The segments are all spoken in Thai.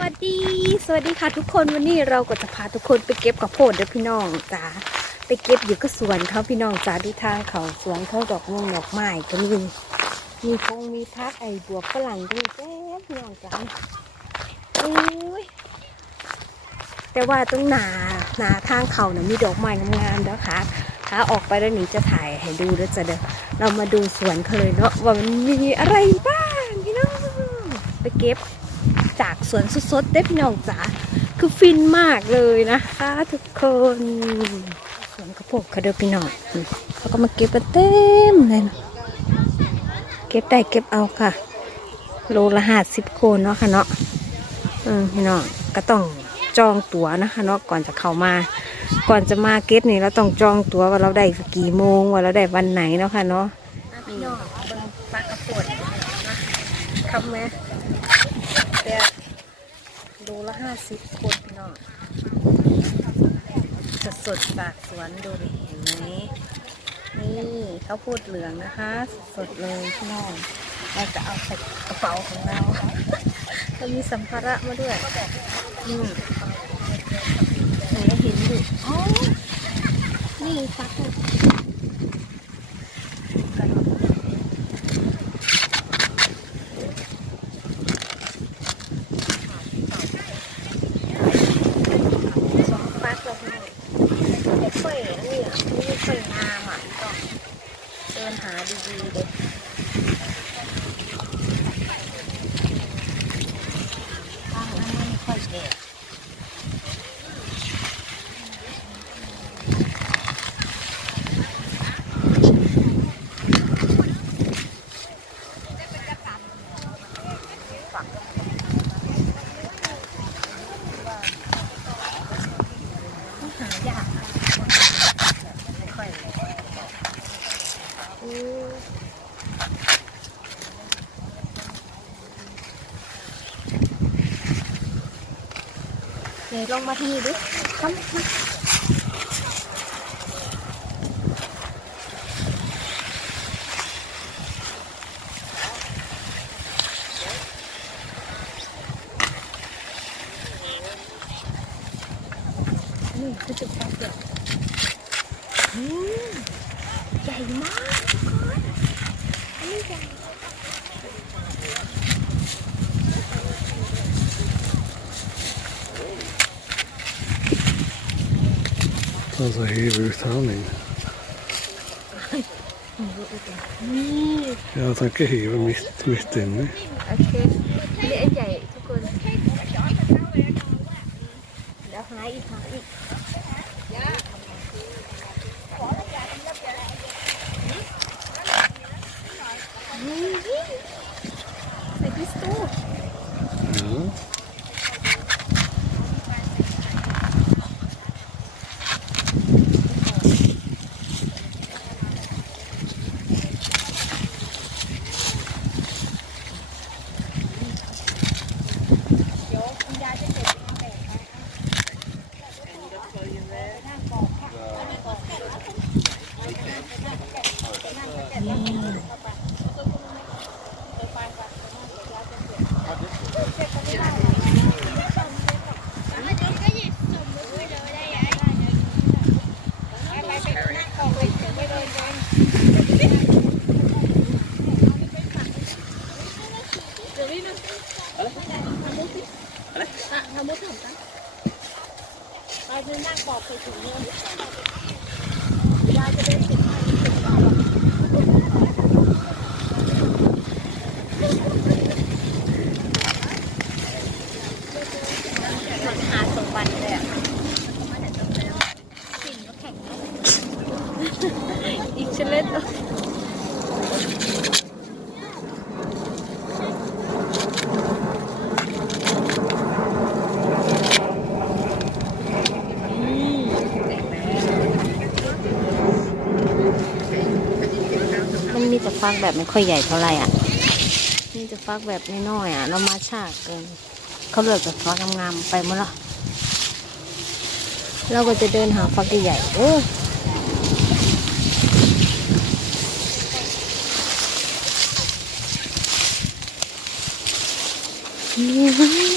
วัสดี สวัสดีค่ะทุกคนวันนี้เราก็จะพาทุกคนไปเก็บกับโพดเด้อพี่น้องจ้าไปเก็บอยู่ก็สวนเขาพี่น้องจ้าดูทางเขาสวนเขาดอกมงดอกไม้ก็มีมีพงมีพักไอ้บวกฝรั่งด้วยแจ๊บพี่น้องจ้าอุ้ยแต่ว่าตรงหนาหนาทางเขานะมีดอกไม้งามๆแล้วค่ะถ้าออกไปแล้วหนีจะถ่ายให้ดูแล้วจะเด้อเรามาดูสวนเขาเลยเนาะว่ามันมีอะไรบ้างพี่น้องไปเก็บ จากสวนสดๆได้พี่น้องจ๋าคือฟินมากเลยนะคะทุกคนสวนกระโปงเขาเด้อพี่น้องเขาก็มาเก็บกันเต็มเลยนะเก็บได้เก็บเอาค่ะ โลละห้าสิบโคนเนาะค่ะเนาะอืมพี่น้องก็ต้องจองตั๋วนะคะเนาะก่อนจะเข้ามา ก่อนจะมาเก็ตนี่เราต้องจองตั๋วว่าเราได้กี่โมงว่าเราได้วันไหนเนาะค่ะเนาะพี่น้องเบิ่งปลากระปดนะคำไหม โลละห้าสิบคนพี่น้องสดสดจากสวนดูดิเห็นไหมนี่ข้าวโพดเหลืองนะคะ สดเลยพี่น้องเราจะเอาใส่กระเป๋าของเราเรามีสัมภาระมาด้วยอืมไหนเห็นอยู่อ๋อนี่ฟักเลยกันสองฟักเลยพี่น้องไม่ค่อยอันนี่อะไม่ค่อยงามอะต้องเดินหาดีๆเลยข้างนั้นไม่ค่อยแก่ หายากไม่ค่อยเลยอู้ี๋ยวลองมาที่นี่ดูทำนี่คือจุดแรกเดี Altså, There's a ut town in. Ja, jeg trenger ikke hive midt, midt inni. Okay. มันหาสมบัติเลยอะอีกชเล็ดมันมีแต่ ฟักแบบไม่ค่อยใหญ่เท่าไหร่อะ นี่จะฟักแบบน้อยๆอะ เรามาชาเกิน เขาเลือกแต่ฟักงามๆไปหมดละเราก็จะเดินหาฟักใหญ่ๆเออนี่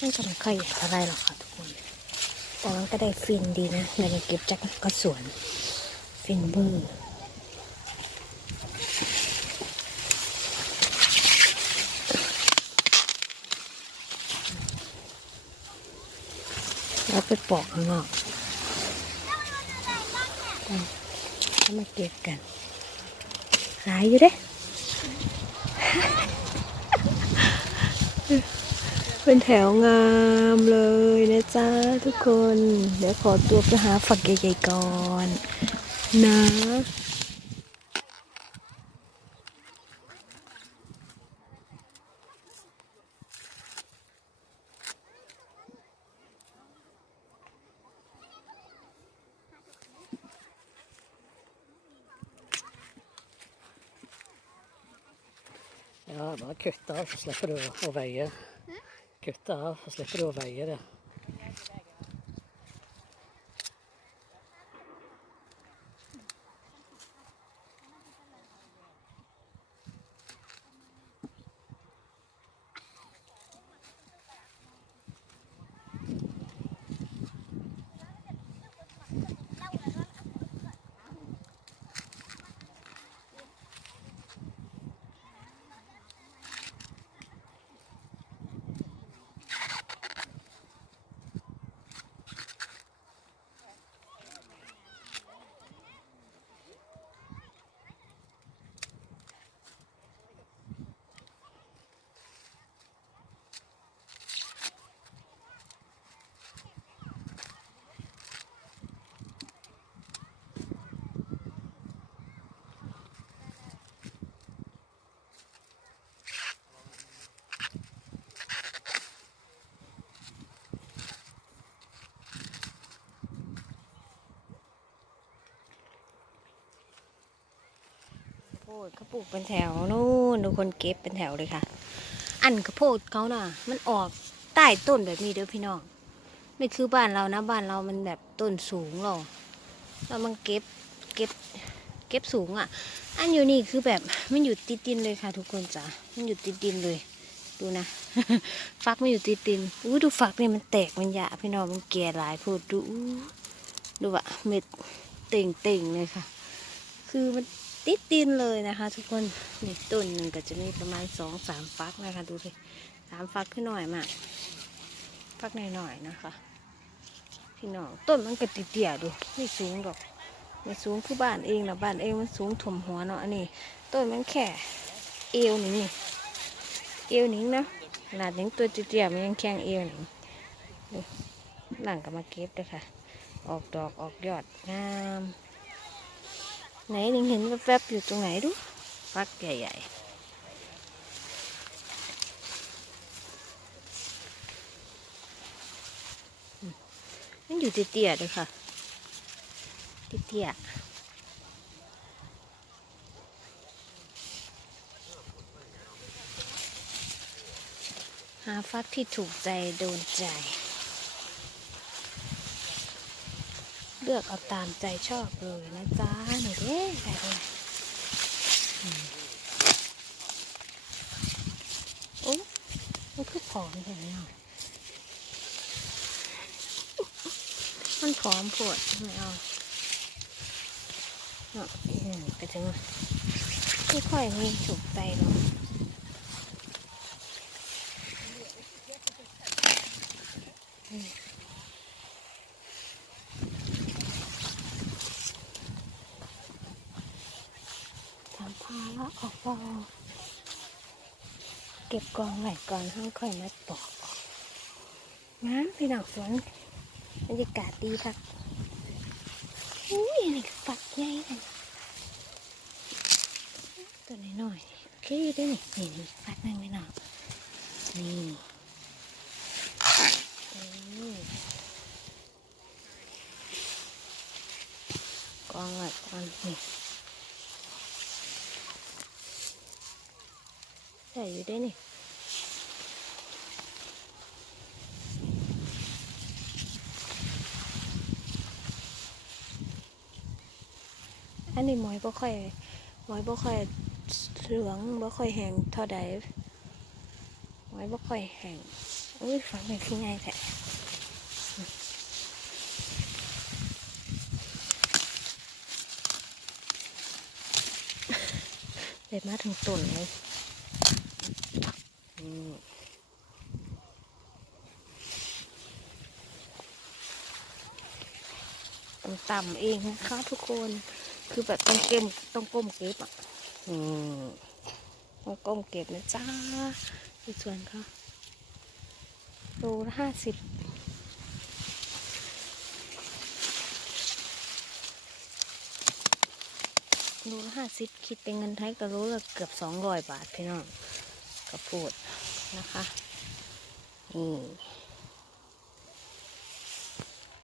ค่อยใหญ่เท่าไรหรอกค่ะทุกคน แต่มันก็ได้ฟินดีนะในเก็บจากก็สวน ฟินเบอร์แล้วไปปอกข้างนอกแล้วมาเก็บกัน หายอยู่เด้ เป็นแถวงามเลยนะจ๊ะทุกคน เดี๋ยวขอตัวไปหาฝักใหญ่ๆก่อนนะ Ja, bara kutta av så slipper du att väja. Kutta av så slipper du å veie det. โพดเขาปลูกเป็นแถวนู่นดูคนเก็บเป็นแถวเลยค่ะ อันกระโพดเขาน่ะ มันออกใต้ต้นแบบนี้เด้อพี่น้องไม่คือบ้านเรานะบ้านเรามันแบบต้นสูงหรอกแล้วมันเก็บเก็บเก็บสูงอะ อันอยู่นี่คือแบบมันอยู่ติดดินเลยค่ะ ทุกคนจ้ะมันอยู่ติดดินเลย ดูนะฟักมันอยู่ติดดินอู้ดูฟักนี่มันแตกมันหยาพี่น้องมันแก่หลายพูดดูดูว่าเม็ดเต่งเต่งๆเลยค่ะ คือมัน ติดดินเลยนะคะ ทุกคนนี่ต้นหนึ่งก็จะมีประมาณสองสามฟักนะคะ ดูสิสามฟักขึ้นหน่อยมากฟักหน่อยๆนะคะพี่น้องต้นมันก็ติเตี้ยๆดูไม่สูงหรอกไม่สูงคือบ้านเองนะบ้านเองมันสูงถมหัวเนาะอันนี้ต้นมันแค่เอวนี่นี่เอวนิ้งนะขนาดนิ้งตัวเตี้ยๆมันยังแข็งเอวหนิงดูหลังก็มาเก็บเลยค่ะ ออกดอกออกยอดงาม ไหนนิ้งเห็นแวบๆอยู่ตรงไหนดูฟักใหญ่ๆมันอยู่เตี้ยๆเลยค่ะ เตี้ยๆหาฟักที่ถูกใจโดนใจ ลือกเอาตามใจชอบเลยนะจ๊ะหนูเด้ไปเลยโอ้มันคือผอมเห็นไหมอะมันผอมปวดไม่เอาเนาะอืมไปถึงไม่ค่อยมีถูกใจหรอกอืมทำพาละ ออกมาเก็บกองไหนก่อนห้างค่อยมาตอกงานพี่น้องสวนบรรยากาศดีค่ะอุ้ยนี่ก็ฝักใหญ่เลยตัวน้อยๆโอเคด้วยนี่นี่นี่ฝักนึ่งไม่หนอกนี่นี่กองไว้กองนี่ ใส่อยู่ด้นี่อันนี้หมอยบ่ค่อยหมอยบ่ค่อยเหลืองบ่ค่อยแห้งเท่าใดหมอยบ่ค่อยแห้งอุ้ยฝังเป็นที่ไงแท้เด็ดมาถึงต้นเลย อืมต่ำๆเองนะคะทุกคน คือแบบต้องเก็มต้องก้มเก็บอะอืมต้องก้มเก็บนะจ้าอีกส่วนค่ะโลละห้าสิบโลละห้าสิบคิดเป็นเงินไทยก็โลละเกือบสองร้อยบาทพี่น้อง ข้าวโพดนะคะนี่